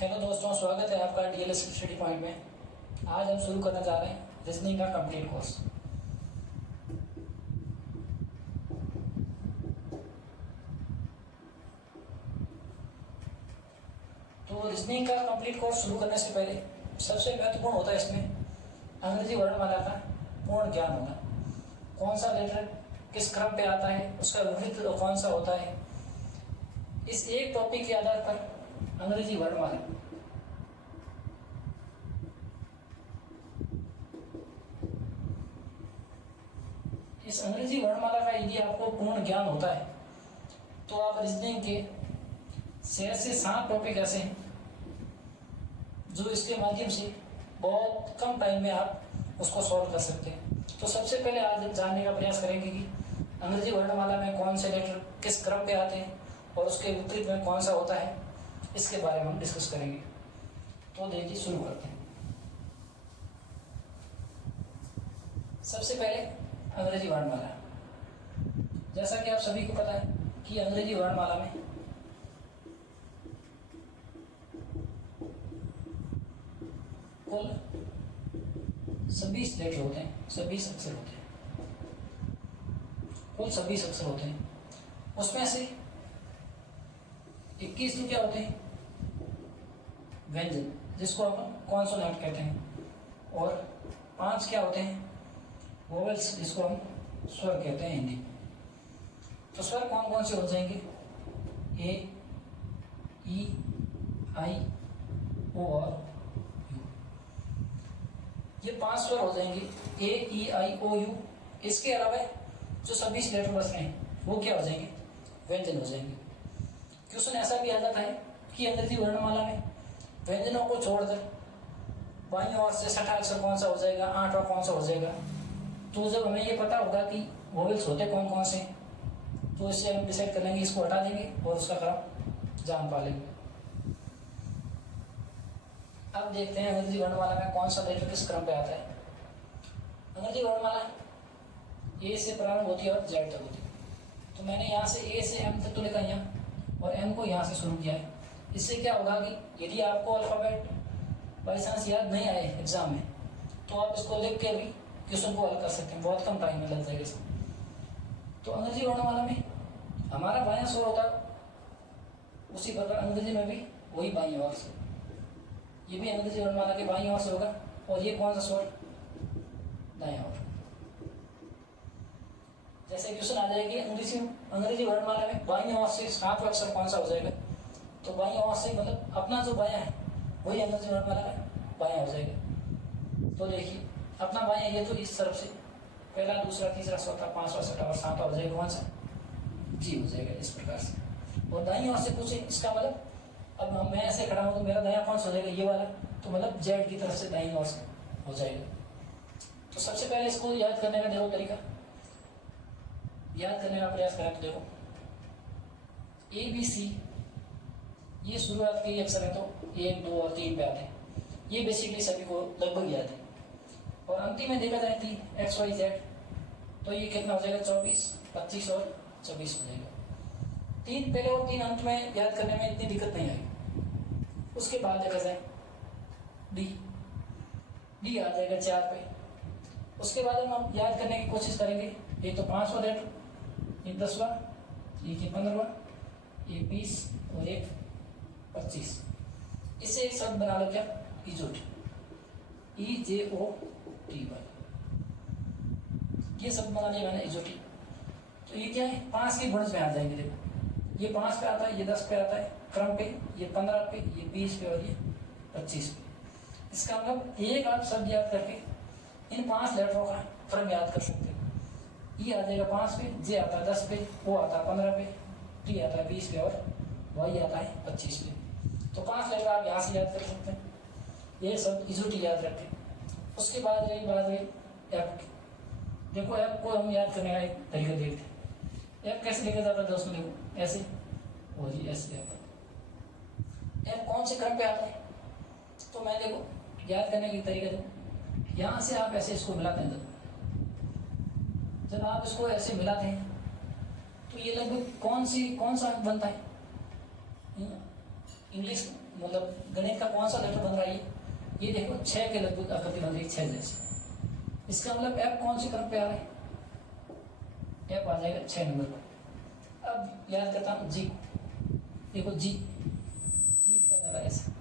Hello दोस्तों, स्वागत है आपका डीएलएस स्टडी पॉइंट में। आज हम शुरू करने जा रहे हैं रीजनिंग का कंप्लीट कोर्स। तो रीजनिंग का कंप्लीट कोर्स शुरू करने से पहले सबसे महत्वपूर्ण होता है इसमें अंग्रेजी वर्णमाला का पूर्ण ज्ञान होना। कौन सा लेटर किस क्रम पे आता है, उसका विपरीत कौन सा होता है, इस एक टॉपिक के आधार पर अंग्रेजी वर्णमाला इस अंग्रेजी वर्णमाला का यदि आपको पूर्ण ज्ञान होता है तो आप रीजनिंग के 6 से 7 टॉपिक ऐसे हैं जो इसके माध्यम से बहुत कम टाइम में आप उसको सॉल्व कर सकते हैं। तो सबसे पहले आज जानने का प्रयास करेंगे कि अंग्रेजी वर्णमाला में कौन से लेटर किस क्रम पे आते हैं और उसके विपरीत में कौन सा होता है, इसके बारे में हम डिस्कस करेंगे। तो देखिए, शुरू करते हैं। सबसे पहले अंग्रेजी वर्णमाला। जैसा कि आप सभी को पता है कि अंग्रेजी वर्णमाला में कुल 26 लेटर होते हैं, 26 अक्षर होते हैं, कुल 26 अक्षर होते हैं। उसमें से 21 तो क्या होते हैं, व्यंजन, जिसको हम कॉन्सोनेंट कहते हैं, और 5 क्या होते हैं, वोवेल्स, जिसको हम स्वर कहते हैं हिंदी। तो स्वर कौन कौन से हो जाएंगे, ए, ई, आई, ओ और यू। ये 5 स्वर हो जाएंगे, ए, ई, आई, ओ, यू। इसके अलावा जो 26 लेटर बच रहे हैं वो क्या हो जाएंगे, व्यंजन हो जाएंगे। क्वेश्चन ऐसा भी आ जाता है कि अंग्रेजी वर्णमाला में व्यंजनों को छोड़कर बाईं ओर से 6ठा अक्षर कौन सा हो जाएगा, 8वां कौन सा हो जाएगा। तो जब हमें ये पता होगा कि वोवेल्स होते कौन कौन से, तो इससे हम डिसाइड कर लेंगे, इसको हटा देंगे और उसका क्रम जान पा लेंगे। अब देखते हैं अंग्रेजी वर्णमाला में कौन सा लेटर किस क्रम पे आता है। अंग्रेजी वर्णमाला ए से प्रारंभ होती है और जेड तक होती है। तो मैंने यहाँ से ए से एम तक तो लिखा यहाँ, और एम को यहाँ से शुरू किया है। इससे क्या होगा कि यदि आपको अल्फ़ाबेट बाई चांस याद नहीं आए एग्जाम में, तो आप इसको लिख के भी क्वेश्चन को हल कर सकते हैं, बहुत कम टाइम में लग जाएगा इसमें। तो अंग्रेजी वर्णमाला में हमारा बायां स्वर होता है, उसी प्रकार अंग्रेजी में भी वही बाईं ओर से, ये भी अंग्रेजी वर्णमाला के बाईं ओर से होगा। और ये कौन सा स्वर, दायां ओर। जैसे क्वेश्चन आ जाएगी अंग्रेजी वर्णमाला में बाईं ओर से 7वां अक्षर कौन सा हो जाएगा, तो बाईं ओर से मतलब अपना जो बायां है वही अंग्रेजी वर्णमाला का बायां हो जाएगा। तो देखिए, अपना बायां ये तो इस तरफ से पहला, दूसरा, तीसरा, चौथा, 5वां, 6वां और 7वां हो जाएगा, कौन सा, जी हो जाएगा, इस प्रकार से। और दाईं ओर से पूछे, इसका मतलब अब मैं ऐसे खड़ा हूँ तो मेरा दायां कौन सा हो जाएगा, ये वाला, तो मतलब जेड की तरफ से दाईं ओर से हो जाएगा। तो सबसे पहले इसको याद करने का देखो तरीका, याद करने का प्रयास करें तो देखो, ए, बी, सी, ये शुरुआत के अक्षर है, तो 1, 2 और 3 पे आते हैं। ये बेसिकली सभी को लगभग याद है। और अंतिम में देखा जाए 3, एक्स, वाई, जेड, तो ये कितना हो जाएगा, 24, 25 और 26 हो जाएगा। 3 पहले और 3 अंत में याद करने में इतनी दिक्कत नहीं आएगी। उसके बाद देखा जाए डी आ जाएगा 4 पे। उसके बाद हम याद करने की कोशिश करेंगे, एक तो 5वां लेटर, एक 10वां, एक 15वां, एक 20 और एक 25। इससे एक शब्द बना लो, क्या, इजोटी, EJOTY, ये शब्द बना लिया मैंने, इजोटी। तो ये क्या है, 5 की गुणज में आ जाएंगे। देखो, ये 5 पे आता है, ये 10 पे आता है क्रम पे, ये 15 पे, ये 20 पे और ये 25 पे। इसका मतलब एक आप शब्द याद करके इन 5 लेटरों का क्रम याद कर सकते हैं। ई आ जाएगा 5 पे, जे आता है 10 पे, ओ आता है 15 पे, टी आता है 20 पे और वाई आता है 25 पे। तो 5 लेटर आप यहाँ से याद कर सकते हैं, ये सब इजोटी याद रखें। उसके बाद रही बात रही एफ की। देखो, एफ को हम याद करने का एक तरीका देखते हैं। एफ कैसे लिखा जाता है दोस्तों, देखो ऐसे, और ये ऐसे एफ कौन से क्रम पे आता है, तो मैं देखो याद करने की तरीका देखो, यहाँ से आप ऐसे इसको मिलाते हैं। जब आप इसको ऐसे मिलाते हैं तो ये लगभग कौन सा अंक बनता है, इंग्लिश मतलब गणित का कौन सा लेटर बन रहा है ये देखो 6 के लगभग आकृति बन रही है, 6 जैसी। इसका मतलब एफ कौन सी क्रम पे आ रहा है, एफ आ जाएगा 6 नंबर पर। अब याद करता हूँ जी, देखो जी लिखा जा रहा है ऐसे।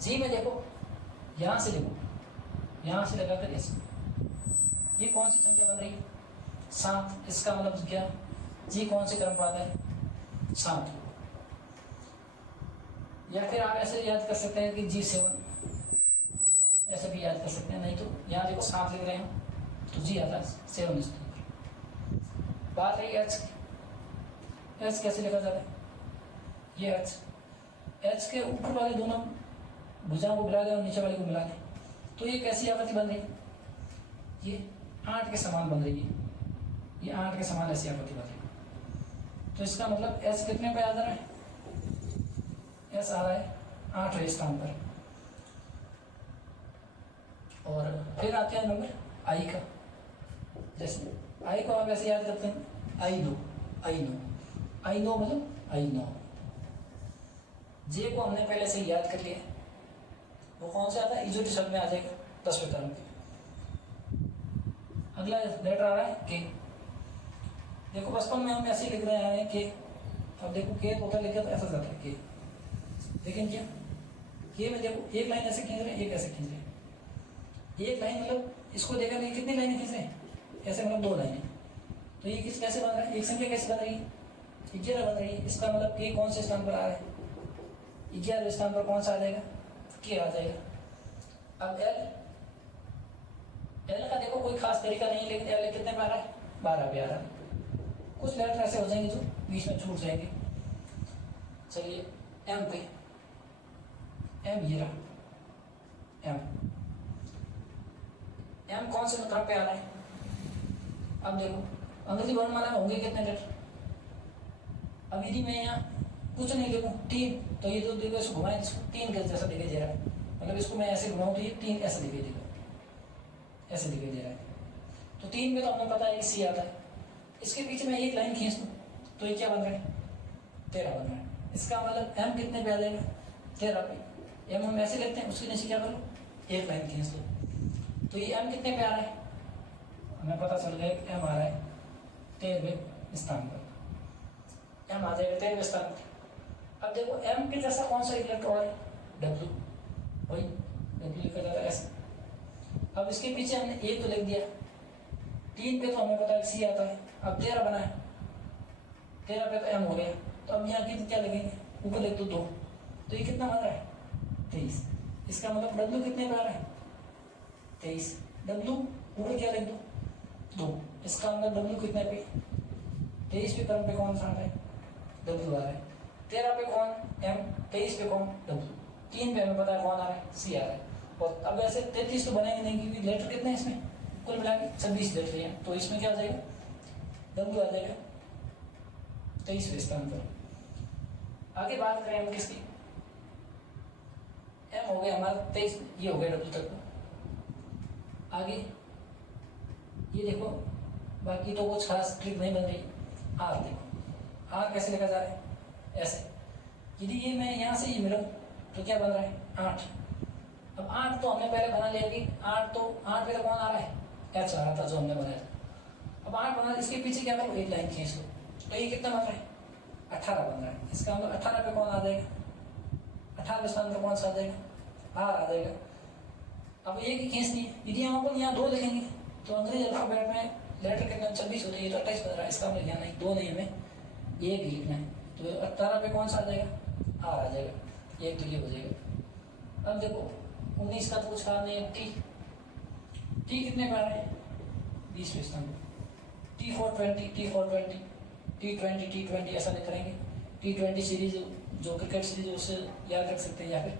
जी में देखो यहाँ से देखो, यहाँ से लगाकर ऐसे, ये कौन सी संख्या बन रही है, 7। इसका मतलब क्या, जी कौन से क्रम पर आता है, 7। या फिर आप ऐसे याद कर सकते हैं कि G7, ऐसे भी याद कर सकते हैं। नहीं तो यहाँ देखो 7 लिख रहे हैं तो जी आता है 7 इस नंबर। बात रही एच की, एच कैसे लिखा जाता है, ये एच के ऊपर वाले दोनों भुजाओं को मिला दें और नीचे वाले को मिला दें तो ये कैसी आकृति बन रही है, ये 8 के समान बन रही है, ये 8 के समान ऐसी आकृति बन रही है। तो इसका मतलब एच कितने पे आ जा रहा है, एस आ रहा है 8वें स्थान पर। और फिर आते हैं नंबर आई का। जैसे आई को आप ऐसे याद करते हैं, आई नो मतलब आई नो। जे को हमने पहले से याद कर लिया, वो कौन सा आता है, इजोटी शब्द में आ जाएगा 10वें क्रम पे। अगला लेटर आ रहा है के। देखो बचपन में हम ऐसे लिख रहे हैं के, अब देखो के होता लिखा तो ऐसा जाता है के, लेकिन क्या के में देखो एक लाइन ऐसे खींच रहे हैं, एक ऐसे खींच रहे हैं। एक लाइन मतलब इसको देखा नहीं, कितनी लाइनें खींच रहे हैं, ऐसे मतलब 2 लाइनें। तो ये किस कैसे बन रहा है, एक संख्या कैसे बन रही है, 11 बन रही है। इसका मतलब के कौन से स्थान पर आ रहा है, 11वें स्थान पर कौन सा आ जाएगा, के आ जाएगा। अब एल का देखो कोई खास तरीका नहीं है, लेकिन एल कितने पे आ रहा है, 12 पे आ रहा है। कुछ लेटर ऐसे हो जाएंगे जो बीच में छूट जाएंगे। चलिए एम पे, एम ये रहा एम कौन से क्रम पे आ रहा है। अब देखो अंग्रेजी वर्णमाला में होंगे कितने लेटर। अब यदि मैं यहाँ कुछ नहीं लिखूँ 3, तो ये तो देखो इसको घुमाएं, इसको 3 के जैसा दिखाई दे रहा है। मतलब इसको मैं ऐसे घुमाऊँ तो ये 3 ऐसा दिखाई देगा, ऐसे दिखाई दे रहा है। तो 3 में तो हमें पता है सी आता है। इसके पीछे मैं एक लाइन खींच दूँ तो ये क्या बन रहा है, 13 बन रहा है। इसका मतलब एम कितने पे आ जाएगा, 13 पे। एम हम ऐसे लेते हैं, उसके नीचे क्या करो, एक लाइन खींच दो तो ये एम कितने पे आ रहा है, हमें पता चल गया एम आ रहा है 13वें स्थान पर। एम आ जाएगा 13वें स्थान पर। अब देखो एम के जैसा कौन सा एक लेटर और है, डब्ल्यू, वही डब्ल्यू लिखा जाता है ऐसे। अब इसके पीछे हमने एक तो लिख दिया, 3 पे तो हमें पता है सी आता है। अब 13 बना है, 13 पे तो एम हो गया। तो अब यहाँ की क्या लगेंगे, ऊपर लिख दो 2, तो ये कितना बन रहा है 23। इसका मतलब डब्ल्यू कितने पे आ रहा है 23। डब्ल्यू ऊपर क्या लिख दो 2, इसका मतलब डब्ल्यू कितने पे 23 पे क्रम पे कौन सा आ रहा है, डब्ल्यू आ रहा है। 13 पे कौन एम, 23 पे कौन डब्ल्यू, 3 पे हमें पता है कौन आ रहा है, सी आ रहा है। और अब ऐसे 33 तो बनेंगे नहीं क्योंकि लेटर कितने हैं इसमें, कुल मिला के 26 लेटर हैं। तो इसमें क्या आ जाएगा, डब्ल्यू आ जाएगा 23वें स्थान पर। आगे बात करें हम किसकी, एम हो गया हमारा 23, ये हो गया डब्ल्यू तक। आगे ये देखो, बाकी तो कुछ खास ट्रिक नहीं बन रही। आर देखो, आर कैसे लिखा जा रहा है, ऐसे। यदि ये मैं यहाँ से ये मिलूँ तो क्या बन रहा है 8। अब 8 तो हमने पहले बना लिया कि 8 तो 8 पे तो कौन आ रहा है, एच आ रहा था जो हमने बनाया था। अब 8 बना, इसके पीछे क्या करो, एक लाइन खींच लो तो ये कितना बन रहा है 18 बन रहा है। इसका मतलब 18 पे कौन आ जाएगा, 18वें स्थान पर कौन सा आ जाएगा, आर आ जाएगा। अब एक ही खींचनी है। यदि हम अपन यहाँ 2 लिखेंगे तो अंग्रेजी अल्फाबेट में लेटर कितने 26 होते हैं, तो 28 बन रहा है। इसका मतलब यहाँ नहीं 2 नहीं, हमें एक ही लिखना है। तो 18 पे कौन सा आ जाएगा, आर आ जाएगा, एक तो ये हो जाएगा। अब देखो 19 का तो कुछ काम नहीं है, टी कितने पे आ रहा है 20वें स्थान पर। T420, T420, T20, T20 ऐसा लिख रहेंगे। T20 सीरीज जो क्रिकेट सीरीज उससे याद रख सकते हैं, या फिर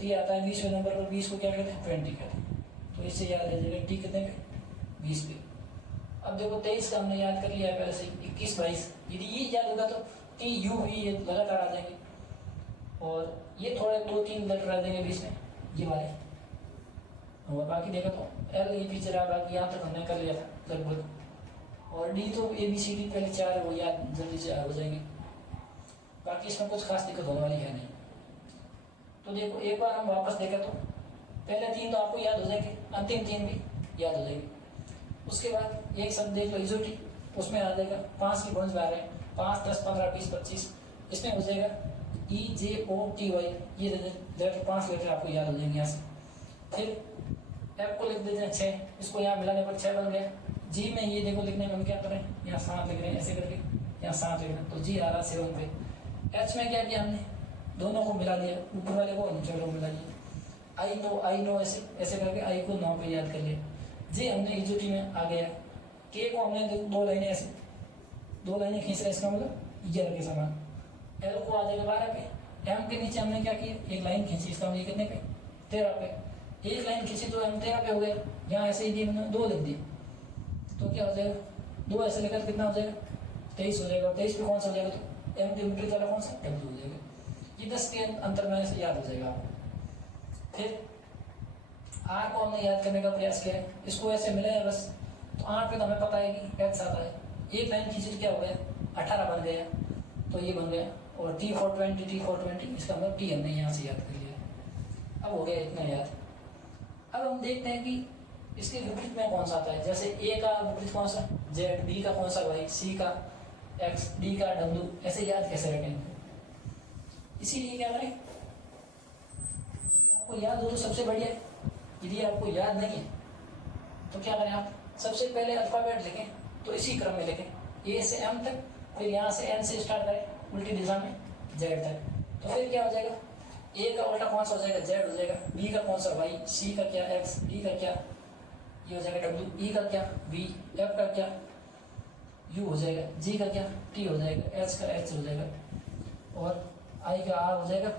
टी आता है 20वें नंबर पर, 20 को क्या कहते हैं 20 कहते हैं, तो इससे याद रह जाएगा टी कितने पे 20 पे। अब देखो 23 का हमने याद कर लिया है पहले से, 21, 22। यदि ये याद होगा तो टी यू भी ये लगातार आ जाएंगे, और ये थोड़े 2-3 लेटर आ जाएंगे बीच में ये वाले, और बाकी देखा तो एल ये पीछे रहा, बाकी यहाँ तक हमने कर लिया था लगभग। और डी तो ABCD पहले 4 है, वो याद जल्दी से हो जाएंगे। बाकी इसमें कुछ खास दिक्कत होने वाली है नहीं। तो देखो एक बार हम वापस देखें तो पहले 3 तो आपको याद हो जाएंगे, अंतिम 3 भी याद हो जाएंगे। उसके बाद एक शब्द देख लो इजोटी, उसमें आ जाएगा 5 की गुणज बाहर है, 5 10 15 20 25, इसमें हो जाएगा EJOTY, ये लेटर 5 लेटर आपको याद हो जाएंगे यहाँ से। फिर एफ को लिख देते हैं 6, इसको यहाँ मिलाने पर 6 बन गया। जी में ये देखो लिखने में हम क्या करें, यहाँ 7 लिख रहे हैं ऐसे करके, यहाँ 7 लिख रहे हैं, तो जी आ रहा 7 पे। एच में क्या किया हमने, दोनों को मिला लिया, ऊपर वाले को नीचे वाले को मिला लिया। आई नो ऐसे ऐसे करके आई को 9 पे याद कर लिया। जे हमने इजोटी में आ गया। के को हमने 2 लाइनें ऐसे 2 लाइनें खींच रहे, इसका मतलब ईयर के समान। एल को आ जाएगा 12 पे। एम के नीचे हमने क्या किया, एक लाइन खींची, इसका मतलब कितने पे 13 पे। एक लाइन खींची तो एम 13 पे हो गया। यहाँ ऐसे ही दिए मैंने 2 लिख दिए, तो क्या हो जाएगा 2 ऐसे लेकर कितना हो जाएगा 23 हो जाएगा। 23 पे कौन सा हो जाएगा, तो एम के विपरीत वाला कौन सा, डब्ल्यू हो जाएगा। ये 10 के अंतर में से याद हो जाएगा आपको। फिर आर को हमने याद करने का प्रयास किया है, इसको ऐसे मिला है बस, तो 8 पे तो हमें पता है कि एक्स आता है। एक लाइन खींची तो क्या हो गया 18 बन गया, तो ये बन गया। और T420 इसका मतलब टी हमने यहाँ से याद कर लिया। अब हो गया इतना याद। अब हम देखते हैं कि इसके विपरीत में कौन सा आता है। जैसे ए का विपरीत कौन सा जेड, बी का कौन सा वाई, सी का एक्स, डी का डब्ल्यू, ऐसे याद कैसे रखेंगे। इसीलिए क्या करें, यदि आपको याद हो तो सबसे बढ़िया, यदि आपको याद नहीं है तो क्या करें, आप सबसे पहले अल्फाबेट लिखें, तो इसी क्रम में लिखें, ए से एम तक, फिर यहाँ से एन से स्टार्ट करें उल्टी दिशा में जेड तक। तो फिर क्या हो जाएगा, ए का उल्टा कौन सा हो जाएगा, जेड हो जाएगा। बी का कौन सा, वाई। सी का क्या, एक्स। डी का क्या, ये हो जाएगा डब्ल्यू। ई का क्या, वी। एफ का क्या, यू हो जाएगा। जी का क्या, टी हो जाएगा। एच का एच हो जाएगा। और आई का आर हो जाएगा।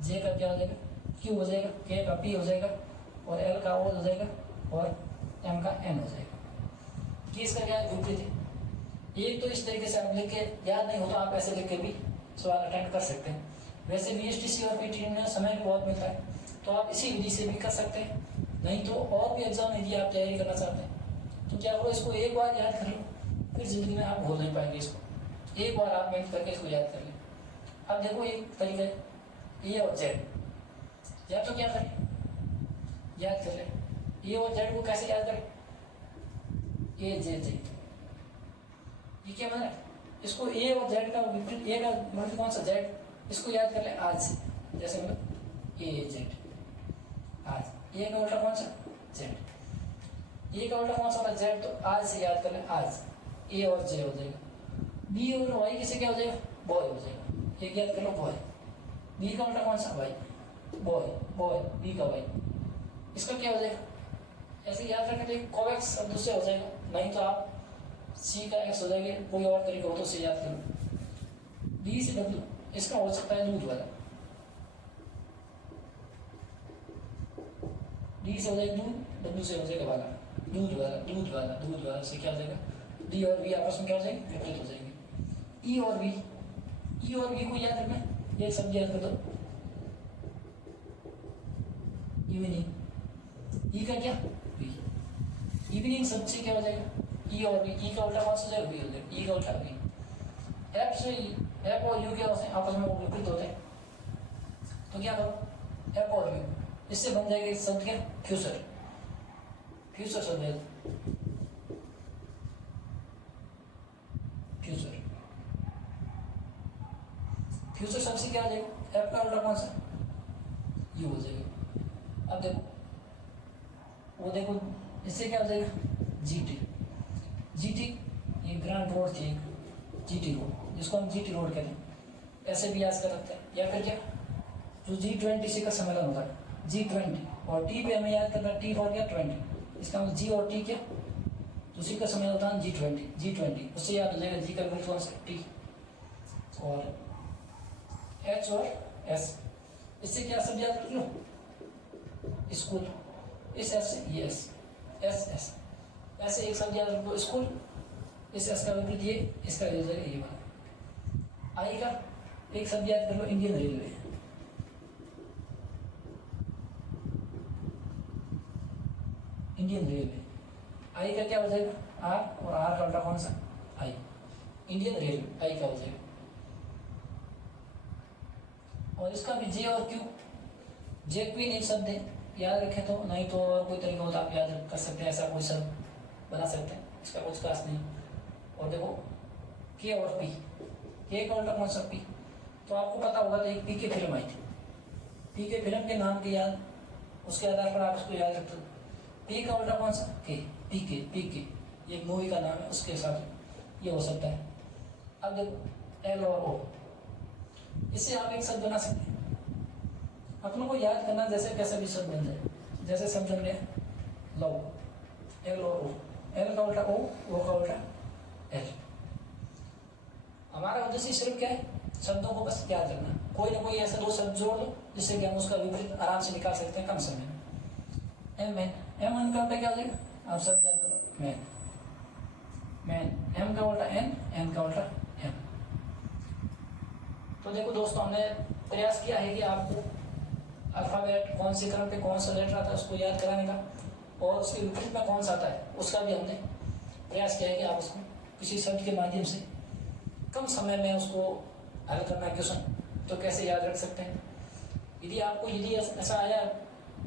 जे का क्या हो जाएगा, क्यू हो जाएगा। के का पी हो जाएगा। और एल का ओ हो जाएगा। और एम का एन हो जाएगा। कि इसका क्या विपरीत है। एक तो इस तरीके से आप लिख के, याद नहीं हो तो आप ऐसे लिख के भी सवाल अटेंड कर सकते हैं। वैसे BSTC और PTE में समय भी बहुत मिलता है, तो आप इसी विधि से भी कर सकते हैं। नहीं तो और भी एग्जाम यदि आप तैयारी करना चाहते हैं तो क्या करो, इसको एक बार याद कर लो, फिर जिंदगी में आप भूल नहीं पाएंगे इसको। एक बार आप मेहनत करके इसको याद कर लें। अब देखो एक तरीका है, ए और जेड। या तो क्या करें, याद कर लें ए और जेड को कैसे याद करें, ए जे जे, ये क्या मतलब, इसको ए और जेड का विपरीत, ए का मतलब कौन सा, जेड, इसको याद कर ले आज से। जैसे मतलब ए जेड, आज। ए का उल्टा कौन सा, जेड। ए का उल्टा कौन सा होता है, जेड, तो आज से याद कर ले, आज। ए और जे हो जाएगा। बी और वाई किसे क्या हो जाएगा, बॉय हो जाएगा। एक याद कर लो, बॉय। बी का उल्टा कौन सा, वाई। बॉय बॉय, बी का वाई। इसका क्या हो जाएगा, ऐसे याद रखें तो कोवेक्स शब्द से हो जाएगा। नहीं तो आप सी का एक्स हो जाएगा, कोई और तरीका हो तो उसे याद करो। डी से डब्ल्यू, इसका हो सकता है दूध वाला। डी से हो जाएगा दूध, डब्ल्यू से हो जाएगा वाला, दूध वाला, दूध वाला, दूध वाला से क्या हो जाएगा, डी और वी आपस में क्या हो जाएंगे, विपरीत हो जाएंगे। ई और वी, ई और वी को याद रखना, एक शब्द याद कर दो, इवनिंग। ई का क्या, वी। इवनिंग शब्द से क्या हो जाएगा, ई और वी। ई का उल्टा कौन सा हो जाएगा, वी हो जाएगा। ई का उल्टा वी। एफ से, एफ और यू क्या होते हैं, आपस में वो विपरीत होते हैं, तो क्या करो, एफ और यू, इससे बन जाएगा इस शब्द क्या, फ्यूचर। फ्यूचर शब्द है, फ्यूचर। फ्यूचर शब्द से क्या हो जाएगा, एफ का उल्टा कौन सा, यू हो जाएगा। अब देखो, वो देखो, इससे क्या हो जाएगा, जीटी। जीटी ये ग्रांड रोड थी, जीटी रोड, जिसको हम जीटी रोड कहते हैं, ऐसे भी याद कर सकते हैं। या फिर क्या, जो G20 का सम्मेलन होता है, G20, और टी पे हमें याद करना, टी फॉर क्या, 20। इसका मतलब जी और टी क्या, उसी का सम्मेलन होता है G20, उससे याद हो जाएगा जी का विपरीत कौन सा, टी। और एच और एस, इससे क्या सब याद कर लो, स्कूल। इस एस से ये एस, एस एस, ऐसे एक शब्द याद रखो, स्कूल। इस एस का विपरीत ये, इसका हो जाएगा ये वाला। आई का एक शब्द याद कर लो, इंडियन रेलवे। इंडियन रेलवे, आई का क्या हो जाएगा, आर, और आर का उल्टा कौन सा, आई। इंडियन रेलवे, आई का हो जाएगा। और इसका भी जे और क्यू, जैक्वीन एक शब्द है, याद रखें तो, नहीं तो और कोई तरीका होता आप याद कर सकते हैं, ऐसा कोई शब्द बना सकते हैं, इसका कुछ खास नहीं। और देखो के और पी, के का उल्टा कौन सा पी, तो आपको पता होगा तो एक पी के फिल्म आई थी, पी के फिल्म के नाम की याद, उसके आधार पर आप उसको याद रखते हो। पी का उल्टा कौन सा, के, पी के, पी के ये मूवी का नाम है, उसके साथ ये हो सकता है। अब देखो एल और ओ, इससे आप एक शब्द बना सकते हैं, अपनों को याद करना जैसे कैसे भी शब्द बन जाए, जैसे शब्द बन गया लव, एल और ओ, एल का उल्टा ओ का उल्टा एल। हमारा उद्देश्य सिर्फ क्या है, शब्दों को बस याद रखना, कोई ना कोई ऐसा दो शब्द जोड़ लो जिससे कि हम उसका विपरीत आराम से निकाल सकते हैं कम समय में। एम मैन, एम एन का उल्टा क्या हो जाएगा, आप सब याद करो, मैन, मैन, एम का उल्टा एन, एन का उल्टा एम। तो देखो दोस्तों, हमने प्रयास किया है कि आपको अल्फाबेट कौन से क्रम पे कौन सा लेटर आता है उसको याद कराने का, और उसके विपरीत में कौन सा आता है उसका भी हमने प्रयास किया है कि आप उसको किसी शब्द के माध्यम से कम समय में उसको हल करना क्वेश्चन तो कैसे याद रख सकते हैं। यदि ऐसा आया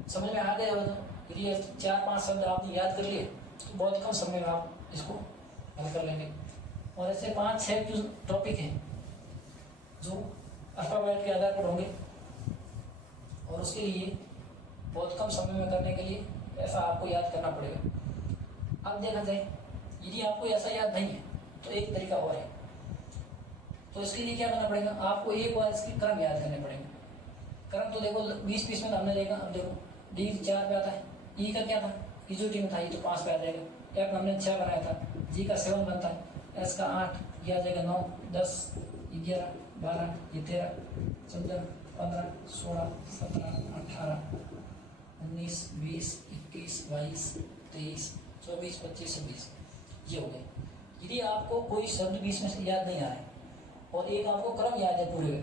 समझ में आ गया हो, तो यदि 4-5 शब्द आपने याद कर लिए तो बहुत कम समय में आप इसको हल कर लेंगे। और ऐसे 5-6 टॉपिक हैं जो अल्फाबेट के आधार पर होंगे, और उसके लिए बहुत कम समय में करने के लिए ऐसा आपको याद करना पड़ेगा। अब देखा जाए यदि आपको ऐसा याद नहीं है तो एक तरीका और है, तो इसके लिए क्या करना पड़ेगा, आपको एक बार इसके क्रम याद करने पड़ेंगे। क्रम तो देखो 20 में हमने देखा, अब देखो डी 4 पे आता है, ई का क्या था, इजोटी में था, ये तो 5 पे आ जाएगा, एफ हमने 6 बनाया था, जी का 7 बनता है, एस का 8, ये आ जाएगा 9, 10, 11, 12, ये 13, 14, 15, 16, 17, 18, 19, 20, 21, 22, 23, 24, 25, 26, ये हो गए। यदि आपको कोई शब्द 20 में से याद नहीं आ रहा है और एक आपको क्रम याद है पूरे,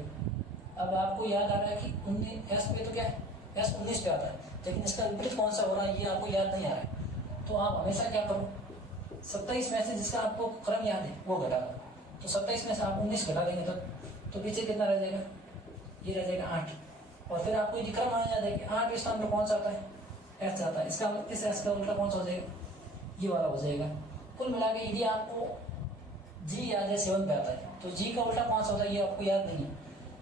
अब आपको याद आ रहा है कि 19 एस पे तो क्या है, एस 19 पे आता है, लेकिन इसका विपरीत कौन सा हो रहा है ये आपको याद नहीं आ रहा है, तो आप हमेशा क्या करो, 27 में से जिसका आपको क्रम याद है वो घटा दो, तो 27 में से आप 19 घटा देंगे तो पीछे कितना रह जाएगा, ये रह जाएगा 8। और फिर आपको यदि क्रम याद है कि 8 स्थान पर कौन सा आता है, एस आता है, इसका मतलब इस एस का उल्टा कौन सा हो जाएगा, ये वाला हो जाएगा। कुल मिला के यदि आपको जी याद है 7 पे आता है, तो जी का उल्टा कौन सा होता है ये आपको याद नहीं है,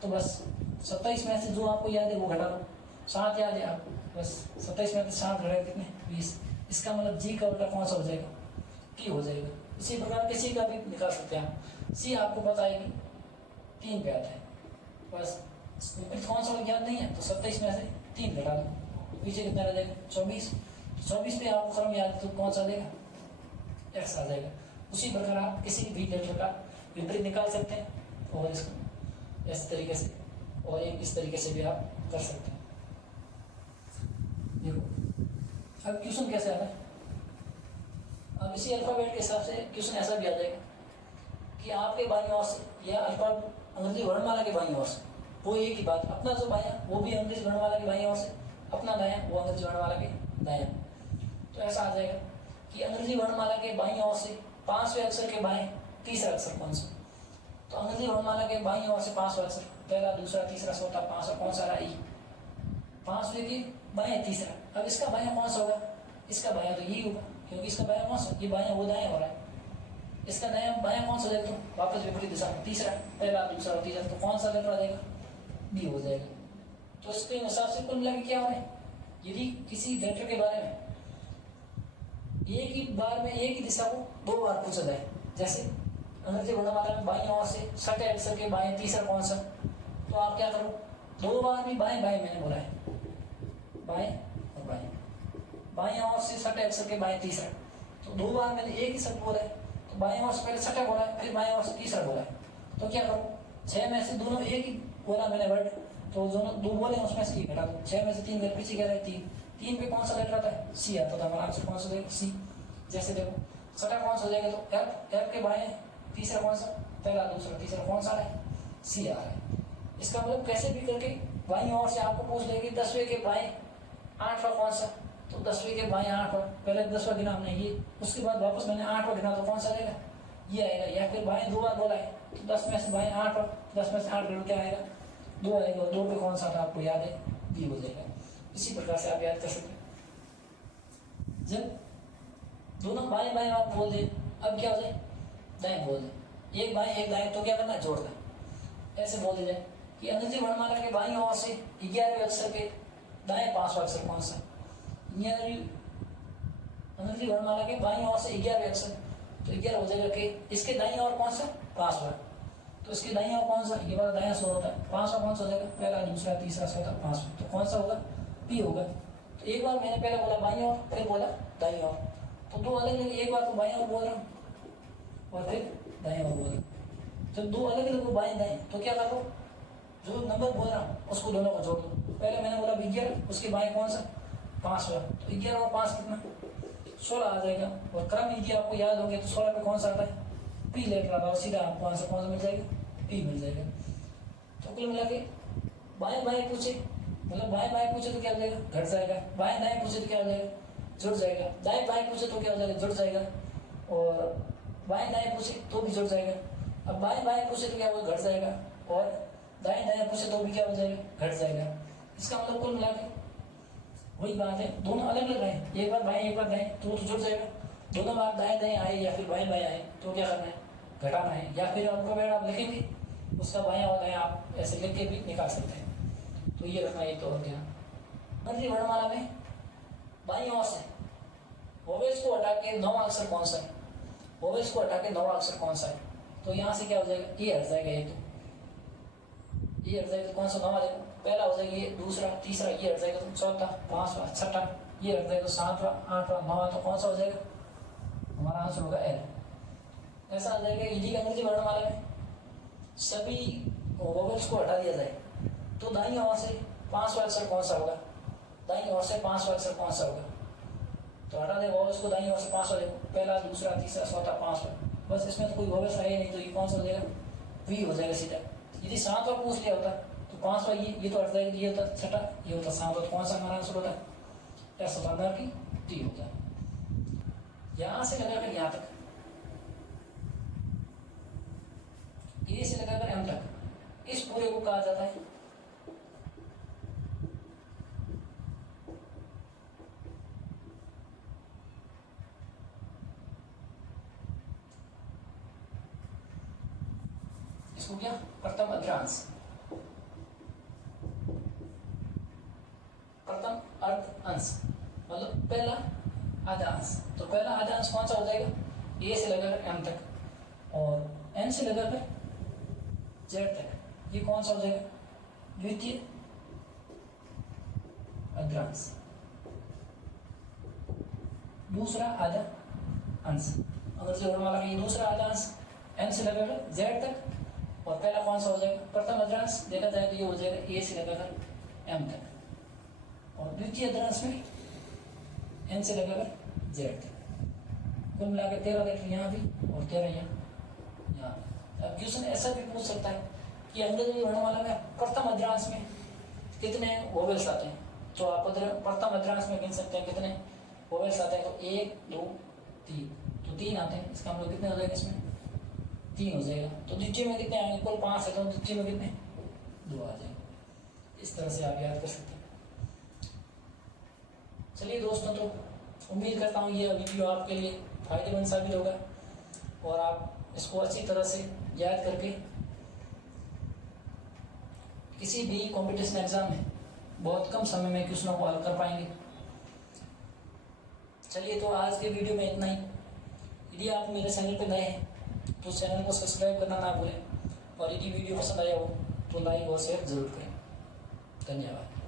तो बस 27 में से जो आपको याद है वो घटा दो, 7 याद है आपको, बस 27 में से 7 घटाए कितने, 20, इसका मतलब जी का उल्टा कौन सा हो जाएगा, टी हो जाएगा। इसी प्रकार किसी का भी निकाल सकते हैं आप, सी आपको पता है कि 3 पे आता है, बस कौन सा याद नहीं है तो 27 में से 3 घटा दो, पीछे कितना रह जाएगा, 24, 24 पे आपको क्रम याद तो कौन सा देगा, एक्स आ जाएगा। उसी प्रकार आप किसी भी लेटर का विपरीत निकाल सकते हैं, और इसको इस तरीके से और एक इस तरीके से भी आप कर सकते हैं। देखो अब क्वेश्चन कैसे आता है, अब इसी अल्फाबेट के हिसाब से क्वेश्चन ऐसा भी आ जाएगा कि आपके बाईं ओर से या अल्फा अंग्रेजी वर्णमाला के बाईं ओर से वो एक ही बात, अपना जो बायां वो भी अंग्रेजी वर्णमाला के बाईं ओर से, अपना दायां वो अंग्रेजी वर्णमाला के दायां। तो ऐसा आ जाएगा कि अंग्रेजी वर्णमाला के बाईं ओर से 5वें अक्षर के बाएं तीसरा अक्षर कौन सा, तो अंग्रेजी वर्णमाला के बाईं ओर से 5वां अक्षर, पहला, दूसरा, तीसरा, चौथा, 5वां कौन सा रहा, ई, 5वें के बाएं तीसरा। अब इसका बायां कौन सा होगा, इसका बायां तो यही होगा, क्योंकि इसका बायां कौन सा, ये बायां वो दायां हो रहा है, इसका दायां बायां कौन सा जाएगा, तो वापस विपरीत दिशा में तीसरा, पहला, दूसरा, तीसरा, तो कौन सा लेटर आ जाएगा, बी हो जाएगा। तो इसके हिसाब से कुल मिला के क्या है, यदि किसी लेटर के बारे में एक ही बार में एक ही दिशा को 2 बार पूछा जाए, जैसे अंग्रेजी वर्णमाला में बाईं ओर से छठे अक्षर के बाएं तीसरा कौन सा, तो आप क्या करो, 2 बार भी बाएं बाएं मैंने बोला है, बाएं और बाएं, बाएं ओर से छठे अक्षर के बाएं तीसरा, तो 2 बार मैंने एक ही शब्द बोला है, तो बाएं ओर से पहले छठा बोला है, फिर बाएं ओर से तीसरा बोला है, तो क्या करो, 6 में से दोनों एक ही बोला मैंने वर्ड, तो दोनों 2 बोले उसमें से 1 घटा दो, 6 में से 3 मेरे पीछे क्या रहा है, 3 पे कौन सा लेटर आता है, सी आता था, हमारा आंसर कौन सा देगा, सी। जैसे देखो छठा कौन सा हो जाएगा, तो एफ के बाएं तीसरा कौन सा, पहला, दूसरा, तीसरा कौन सा है, सी आ रहा है। इसका मतलब कैसे भी करके बाईं ओर से आपको पूछ लेगी 10वें के बाएं 8वां कौन सा, तो 10वें के बाएं 8वां, पहले 10वां गिना हमने ये, उसके बाद वापस मैंने 8वां गिना, तो कौन सा आएगा, ये आएगा। या फिर बाएं 2 बार बोला है, तो 10 में से बाएं 8वां, 10 में से 8 क्या आएगा, 2 आएगा, 2 पे कौन सा था आपको याद है, बी हो जाएगा। इसी प्रकार से आप याद कर सकते हैं। जब दोनों बाएं बाएं आप बोल दें, अब क्या हो जाए, दाएं बोल दें, एक बाएं एक दाएं, तो क्या करना है, जोड़ना। ऐसे बोल दिया जाए कि अंग्रेजी वर्णमाला के बाईं ओर से 11वें अक्षर के दाएं 5वां अक्षर कौन सा। अंग्रेजी वर्णमाला के बाईं ओर से 11वें अक्षर, तो 11 हो जाएगा कि इसके दाईं ओर कौन सा, 5वां, तो इसके दाईं ओर कौन सा, ये वाला दायां स्वर होता है, 5वां कौन सा हो जाएगा, पहला दूसरा तीसरा चौथा 5वां, तो कौन सा होगा, पी होगा। तो एक बार मैंने पहले बोला बाईं ओर, फिर बोला दाईं ओर, तो दो अलग अलग, एक बार तो बाईं ओर बोल रहा हूँ और फिर दाईं ओर बोल रहा हूँ। जब दो अलग अलग बाएं दाएं, तो क्या कर लो, जो नंबर बोल रहा हूँ उसको दोनों को जोड़ दो। पहले मैंने बोला 11, उसके बाएं कौन सा, 5वां, तो 11 और 5 कितना, 16 आ जाएगा। और क्रम इनकी आपको याद होंगे, तो 16 पे कौन सा आता है, पी लेटर आता है, सीधा आपको आंसर कौन सा मिल जाएगा, पी मिल जाएगा। तो कुल मिला के बाएं बाएं पूछे, मतलब बाएं बाएं पूछे तो क्या हो जाएगा, घट जाएगा, बाएं दाएं पूछे तो क्या हो जाएगा, जुड़ जाएगा, दाएं बाएं पूछे तो क्या हो जाएगा, जुड़ जाएगा, और बाएं दाएं पूछे तो भी जुड़ जाएगा। अब बाएं बाएं पूछे तो क्या होगा, घट जाएगा, और दाएं दाएं पूछे तो भी क्या हो जाएगा, घट जाएगा। इसका मतलब कुल मिला के वही बात है, दोनों अलग अलग रहे, एक बार बाएं एक बार दाएं, तो जुड़ जाएगा। दोनों बार दाएं दाएं आए या फिर बाएं बाएं आए, तो क्या करना है, घटाना है, या फिर आपको अगर आप लिखेंगे उसका बायां और दायां आप ऐसे लिख के भी निकाल सकते हैं। तो ये रखना, ये तो और ध्यान। अंग्रेजी वर्णमाला में बाईं ओर से वोवेल्स को हटा के 9वां अक्षर कौन सा है, वोवेल्स को हटा के 9वां अक्षर कौन सा है, तो यहाँ से क्या हो जाएगा, ये हट जाएगा, ये तो ये हट जाएगा, तो कौन सा 9वां देखो, पहला हो जाएगा ये, दूसरा तीसरा ये हट जाएगा, तो चौथा 5वां 6वां ये हट जाएगा, तो 7वां 8वां 9वां, तो कौन सा हो जाएगा, हमारा आंसर होगा एल। ऐसा आ जाएगा। यदि अंग्रेजी वर्णमाला में सभी वोवेल्स को हटा दिया जाए, तो दाईं ओर से 5वां अक्षर कौन सा होगा, दाईं ओर से 5वां अक्षर कौन सा होगा, तो हटा दे वोवेल्स को, दाईं ओर से 5वां देखो, पहला दूसरा तीसरा चौथा 5वां, बस इसमें तो कोई वोवेल्स है नहीं, तो ये कौन सा हो जाएगा, वी हो जाएगा सीधा। यदि 7वां पूछ लिया होता तो 5वां ये तो हट जाएगा, ये होता 6वां, ये होता 7वां, तो कौन सा हमारा आंसर होता, एस होता, ना कि टी होता। यहाँ से लगाकर यहाँ तक, ए से लगाकर एम तक, इस पूरे को कहा जाता है इसको क्या, प्रथम अध्यांश, प्रथम अर्ध अंश, मतलब पहला आधा अंश। तो पहला आधा अंश कौन सा हो जाएगा, ए से लगाकर एम तक, और एन से लगाकर जेड तक, ये कौन सा हो जाएगा, द्वितीय अध्यांश, दूसरा आधा अंश। अंग्रेजी वर्णमाला का ये दूसरा आधा अंश, एन से लगाकर जेड तक, और पहला कौन सा हो जाएगा, प्रथम अध्यांश देखा जाए तो ये हो जाएगा ए से लगाकर एम तक, और द्वितीय अध्यांश में एन से लगाकर जेड तक। कुल मिलाकर 13 लेटर यहाँ भी और 13 यहाँ। अब क्वेश्चन ऐसा भी पूछ सकता है कि अंग्रेजी वर्णमाला में प्रथम अध्यांश में कितने वोवेल्स आते हैं, तो आप प्रथम अध्यांश में गिन सकते हैं कितने वोवेल्स आते हैं, तो 1 2 3, तो 3 आते हैं। इसका मतलब कितने हो जाएगा, इसमें 3 हो जाएगा। तो द्वितीय में कितने आएंगे, कुल 5 है, तो द्वितीय में कितने 2 आ जाएंगे। इस तरह से आप याद कर सकते हैं। चलिए दोस्तों, तो उम्मीद करता हूँ ये वीडियो आपके लिए फायदेमंद साबित होगा और आप इसको अच्छी तरह से याद करके किसी भी कंपटीशन एग्जाम में बहुत कम समय में क्वेश्चनों को हल कर पाएंगे। चलिए, तो आज के वीडियो में इतना ही। यदि आप मेरे चैनल पर नए हैं तो चैनल को सब्सक्राइब करना ना भूलें, और यदि वीडियो पसंद आया हो तो लाइक और शेयर जरूर करें। धन्यवाद।